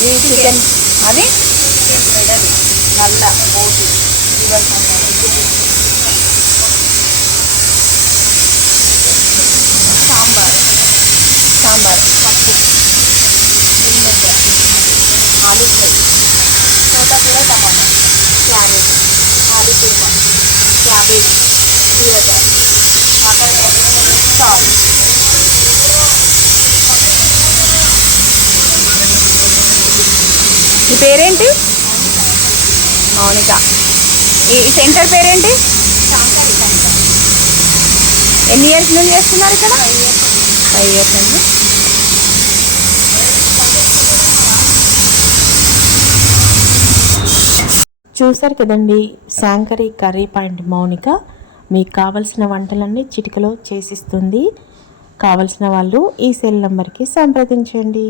ఈ చికెన్ అది మెడల్ నల్ల బోటి లివర్ మసాలా సాంబార్ సాంబార్ పప్పు మిల్మెక్కర్ ఆలూ ఫ్రై తోటకూర టమాటా క్యారెట్ ఆలూ కుర్మా క్యాబేజ్ బీరకాయ మీ పేరేంటి? మౌనిక. ఈ సెంటర్ పేరేంటి? ఎన్ని ఇయర్స్ నుంచి చేస్తున్నారు ఇక్కడ? ఫైవ్ ఇయర్స్ అండి. చూసారు కదండి శాంకరి కర్రీ పాయింట్ మౌనిక మీకు కావలసిన వంటలన్నీ చిటికలో చేసిస్తుంది. కావలసిన వాళ్ళు ఈ సెల్ నెంబర్కి సంప్రదించండి.